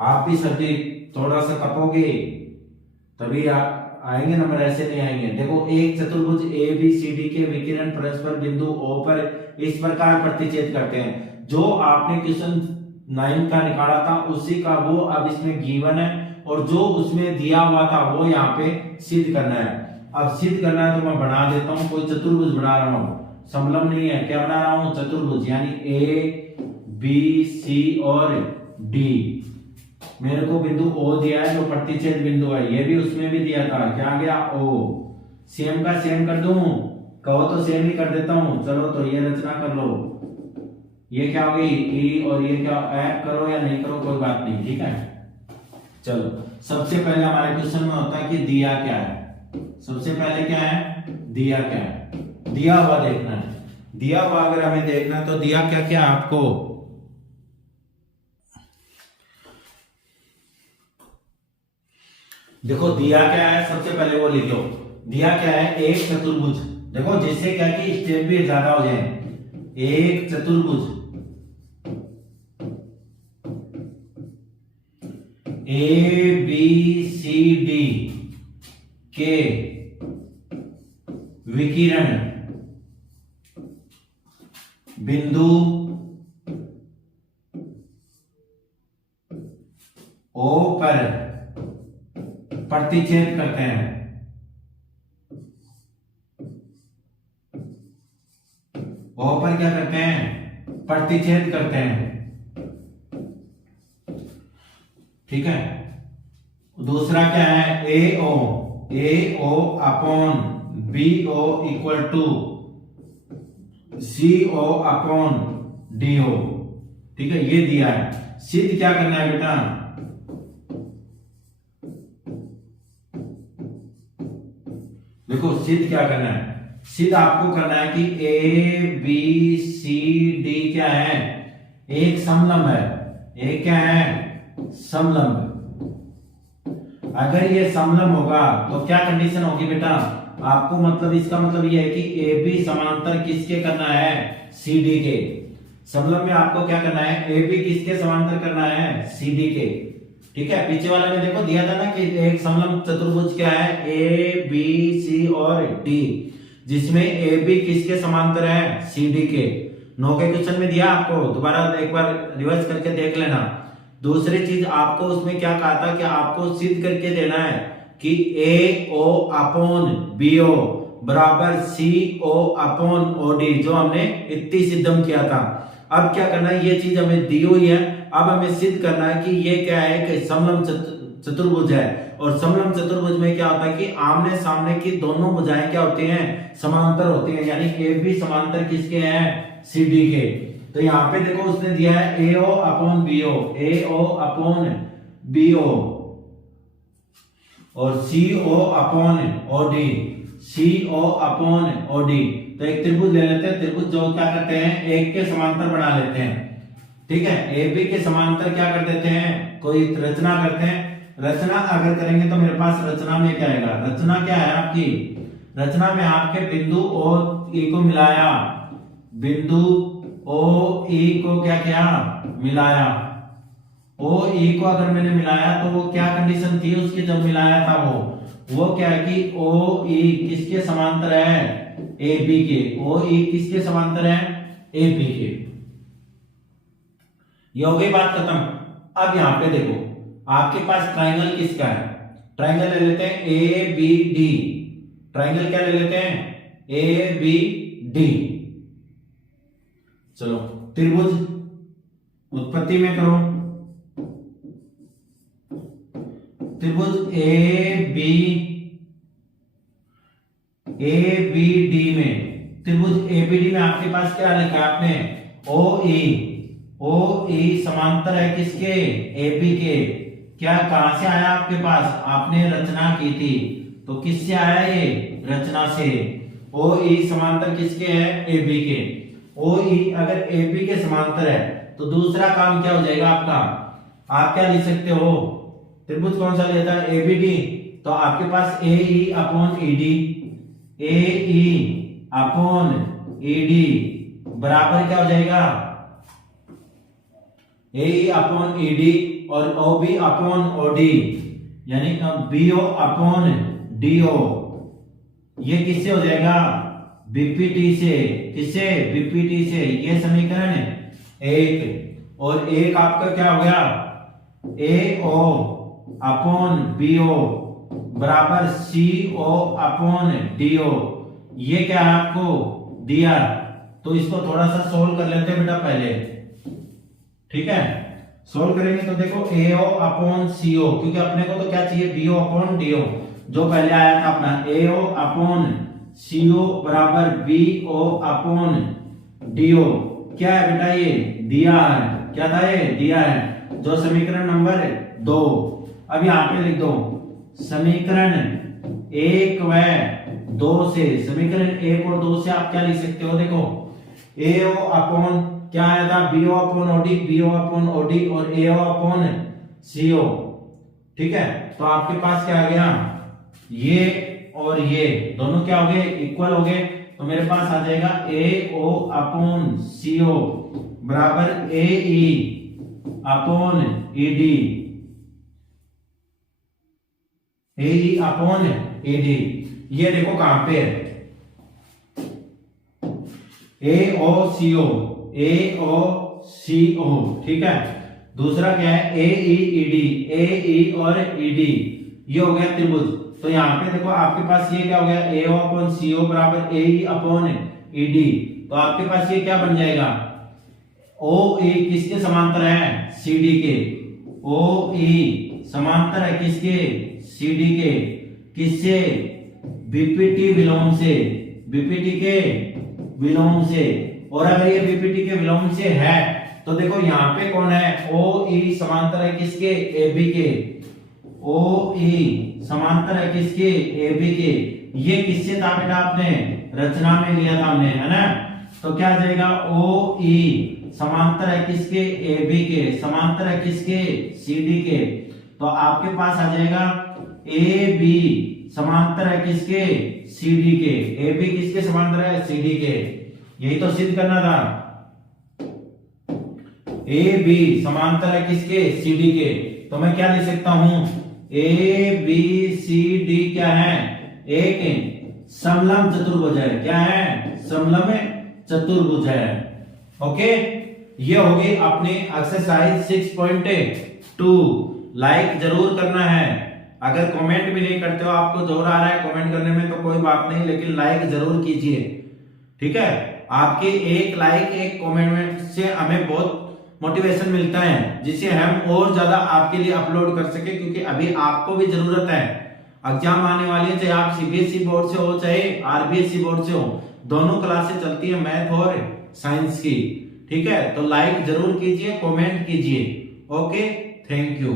आप भी सर्दी थोड़ा सा तपोगे तभी आप आएंगे नंबर, ऐसे नहीं आएंगे। देखो एक चतुर्भुज ए बी सी डी के विकिरण परस्पर बिंदु O पर इस प्रकार प्रतिच्छेद करते हैं। जो आपने क्वेश्चन 9 का निकाला था उसी का वो अब इसमें गिवन है, और जो उसमें दिया हुआ था वो यहाँ पे सिद्ध करना है। अब सिद्ध करना है तो मैं बना देता हूँ, कोई चतुर्भुज बना रहा हूँ, समलम नहीं है, क्या बना रहा हूँ, चतुर्भुज, यानी ए बी सी और डी। मेरे को बिंदु O दिया है जो प्रतिच्छेद बिंदु है, ये भी उसमें भी दिया था, क्या गया O। सेम का सेम कर दूं, कहो तो सेम ही कर देता हूं। चलो तो ये रचना कर लो, ये क्या हो गई E, और ये क्या, ऐड करो या नहीं करो कोई बात नहीं, ठीक है। चलो सबसे पहले हमारे क्वेश्चन में होता है कि दिया क्या है। सबसे पहले क्या है, दिया क्या है, दिया हुआ देखना है। दिया हुआ अगर हमें देखना है तो दिया क्या क्या आपको, देखो दिया क्या है, सबसे पहले वो लिखो। दिया क्या है, एक चतुर्भुज। देखो जिससे क्या कि स्टेप भी ज्यादा हो जाए। एक चतुर्भुज ए बी सी डी के विकिरण बिंदु O पर प्रतिच्छेद करते हैं। O पर क्या करते हैं, प्रतिच्छेद करते हैं, ठीक है। दूसरा क्या है, A O upon B O equal to C O upon D O, ठीक है, ये दिया है। सिद्ध क्या करना है बेटा, देखो सिद्ध क्या करना है, सिद्ध आपको करना है कि ए बी सी डी क्या है, एक समलंब है, एक क्या है, समलंब। अगर ये समलंब होगा तो क्या कंडीशन होगी बेटा, आपको मतलब इसका मतलब ये है कि ए बी समांतर किसके करना है, सी डी के। समलंब में आपको क्या करना है, ए बी किसके समांतर करना है, सी डी के, ठीक है। पीछे वाले में देखो दिया था ना कि एक समलंब चतुर्भुज क्या है, ए बी सी और डी, जिसमें ए बी किसके समांतर है, सी डी के। 9 के क्वेश्चन में दिया आपको, दोबारा एक बार रिवर्स करके देख लेना। दूसरी चीज आपको उसमें क्या कहा था कि आपको सिद्ध करके देना है कि ए ओ अपॉन बी ओ बराबर सी ओ अपॉन ओ डी, जो हमने इतनी सिद्धम किया था। अब क्या करना है, ये चीज हमें दी हुई है, अब हमें सिद्ध करना है कि ये क्या है, कि समलंब चतुर्भुज है। और समलंब चतुर्भुज में क्या होता है कि आमने सामने की दोनों भुजाएं क्या होती हैं, समांतर होती हैं, यानी ए बी समांतर किसके हैं, सी डी के। तो यहाँ पे देखो उसने दिया है A O upon B O, A O upon B ओ और सी ओ अपॉन ओ डी, सी ओ अपॉन ओ डी। तो एक त्रिभुज ले लेते हैं, त्रिभुज जो क्या करते हैं, एक के समांतर बना लेते हैं, ठीक है। ए बी के समांतर क्या कर देते हैं, कोई रचना करते हैं। रचना अगर करेंगे तो मेरे पास रचना में क्या आएगा, रचना क्या है आपकी, रचना में आपके बिंदु ओ ई को मिलाया, बिंदु ओ ई को क्या किया, मिलाया। ओ ई को अगर मैंने मिलाया तो वो क्या कंडीशन थी उसकी जब मिलाया था, वो क्या है कि ओ ई किसके समांतर है, ए बी के। ओ ई किसके समांतर है, ए बी के। ये हो गई बात खत्म। अब यहां पे देखो आपके पास ट्रायंगल किसका है, ट्रायंगल ले लेते हैं ए बी डी। ट्रायंगल क्या ले लेते हैं, ए बी डी। चलो त्रिभुज उत्पत्ति में करो, त्रिभुज ए बी डी में, त्रिभुज ए बी डी में आपके पास क्या लिखा है आपने, ओ ई समांतर है किसके, ए बी के। क्या कहां से आया आपके पास, आपने रचना की थी तो किससे आया, ये रचना से। ओ ई समांतर किसके है, ए बी के। ओ ई अगर ए बी के समांतर है तो दूसरा काम क्या हो जाएगा आपका, आप क्या लिख सकते हो, त्रिभुज कौन सा लेता है, ए बी डी। तो आपके पास A E upon E D, A E upon E D बराबर क्या हो जाएगा, A E upon E D. और OB अपॉन OD, यानी BO अपॉन DO, ये किससे हो जाएगा? BPT से। किससे? BPT से। ये समीकरण एक। और एक आपका क्या हो गया? AO अपॉन BO बराबर CO अपॉन DO। ये क्या है आपको दिया, तो इसको थोड़ा सा सोल्व कर लेते हैं बेटा पहले। ठीक है, सोल्व करेंगे तो देखो AO अपॉन CO, क्योंकि अपने को तो क्या चाहिए? BO अपॉन DO, जो पहले आया था अपना AO अपॉन CO बराबर BO अपॉन DO। क्या है बेटा? ये दिया है। क्या था? ये दिया है, जो समीकरण नंबर 2। अब यहां पे लिख दो समीकरण 1 व 2 से, समीकरण 1 और 2 से आप क्या लिख सकते हो? देखो AO अपॉन क्या आया था? BO upon OD, BO upon OD और AO अपॉन CO। ठीक है, तो आपके पास क्या आ गया? ये और ये दोनों क्या हो गए? इक्वल हो गए। तो मेरे पास आ जाएगा AO अपॉन CO बराबर AE upon ED, AE upon ED। ये देखो कहां पे है? AOCO, AOCO। ठीक है, दूसरा क्या है? AEED, AE और ED, ये हो गया त्रिभुज। तो यहाँ पे देखो आपके पास ये क्या हो गया? AO अपॉन CO बराबर AE अपॉन ED। तो आपके पास ये क्या बन जाएगा? OE किसके समांतर है? CD के। OE समांतर है किसके? CD के। किससे? BPT विलोम से। BPT के विलोम से। और अगर ये BPT के विलोम से है तो देखो यहाँ पे कौन है? OE समांतर है किसके? AB के। OE समांतर है किसके? AB के। ये किससे था बेटा? आपने रचना में लिया था हमने, है ना? तो क्या आ जाएगा? OE समांतर है किसके? AB के। समांतर है किसके? CD के। तो आपके पास आ जाएगा AB समांतर है किसके? CD के। AB किसके समांतर है? CD के। यही तो सिद्ध करना था। AB समांतर है किसके? CD के। तो मैं क्या लिख सकता हूं? ABCD क्या है? एक समलंब चतुर्भुज है। क्या है? समलंब चतुर्भुज है। ओके, ये होगी अपनी एक्सरसाइज 6.2। लाइक जरूर करना है। अगर कमेंट भी नहीं करते हो, आपको जोर आ रहा है कमेंट करने में तो कोई बात नहीं, लेकिन लाइक जरूर कीजिए। ठीक है, आपके एक लाइक एक कमेंट से हमें बहुत मोटिवेशन मिलता है, जिसे हम और ज्यादा आपके लिए अपलोड कर सके, क्योंकि अभी आपको भी जरूरत है। एग्जाम आने वाली है, चाहे आप CBSE बोर्ड से हो चाहे RBSE बोर्ड से हो, दोनों क्लासेस चलती है मैथ और साइंस की। ठीक है, तो लाइक जरूर कीजिए, कमेंट कीजिए। Okay, thank you.